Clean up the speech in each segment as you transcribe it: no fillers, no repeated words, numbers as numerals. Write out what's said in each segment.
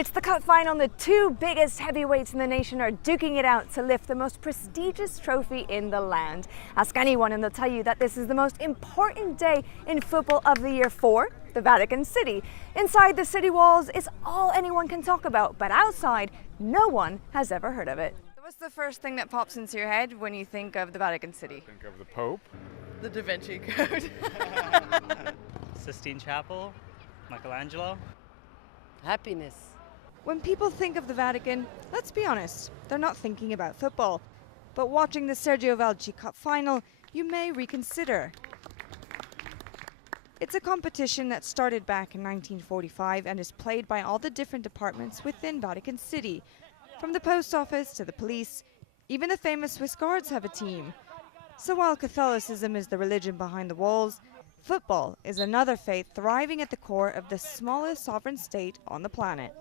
It's the cup final and the two biggest heavyweights in the nation are duking it out to lift the most prestigious trophy in the land. Ask anyone and they'll tell you that this is the most important day in football of the year for the Vatican City. Inside the city walls is all anyone can talk about, but outside, no one has ever heard of it. What's the first thing that pops into your head when you think of the Vatican City? Think of the Pope. The Da Vinci Code. Sistine Chapel, Michelangelo. Happiness. When people think of the Vatican, let's be honest, they're not thinking about football. But watching the Sergio Valci Cup final, you may reconsider. It's a competition that started back in 1945 and is played by all the different departments within Vatican City. From the post office to the police, even the famous Swiss Guards have a team. So while Catholicism is the religion behind the walls, football is another faith thriving at the core of the smallest sovereign state on the planet.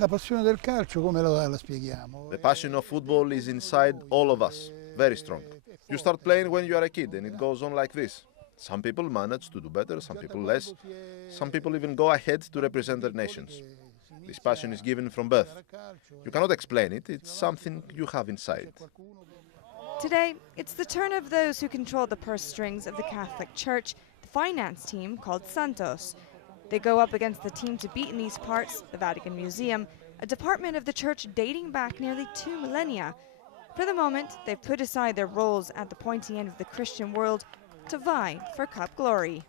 La passione del calcio, come la spieghiamo? The passion of football is inside all of us, very strong. You start playing when you are a kid and it goes on like this. Some people manage to do better, some people less. Some people even go ahead to represent their nations. This passion is given from birth. You cannot explain it, it's something you have inside. Today, it's the turn of those who control the purse strings of the Catholic Church, the finance team called Santos. They go up against the team to beat in these parts, the Vatican Museum, a department of the Church dating back nearly 2 millennia. For the moment, they've put aside their roles at the pointy end of the Christian world to vie for cup glory.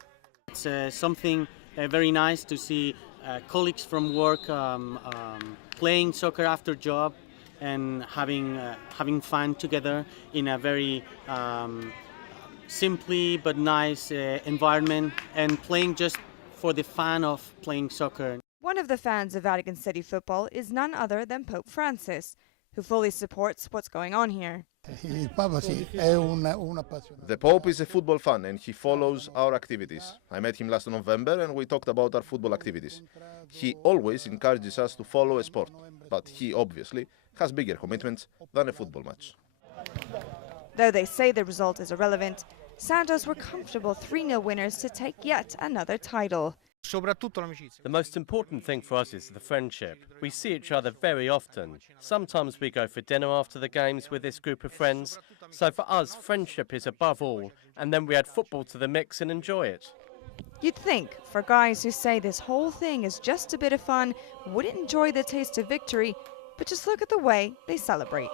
It's something very nice to see colleagues from work playing soccer after job and having fun together in a very simply but nice environment and playing just for the fun of playing soccer. One of the fans of Vatican City football is none other than Pope Francis, who fully supports what's going on here. The Pope is a football fan and he follows our activities. I met him last November and we talked about our football activities. He always encourages us to follow a sport, but he obviously has bigger commitments than a football match. Though they say the result is irrelevant, Santos were comfortable 3-0 winners to take yet another title. The most important thing for us is the friendship. We see each other very often. Sometimes we go for dinner after the games with this group of friends. So for us, friendship is above all, and then we add football to the mix and enjoy it. You'd think, for guys who say this whole thing is just a bit of fun, wouldn't enjoy the taste of victory, but just look at the way they celebrate.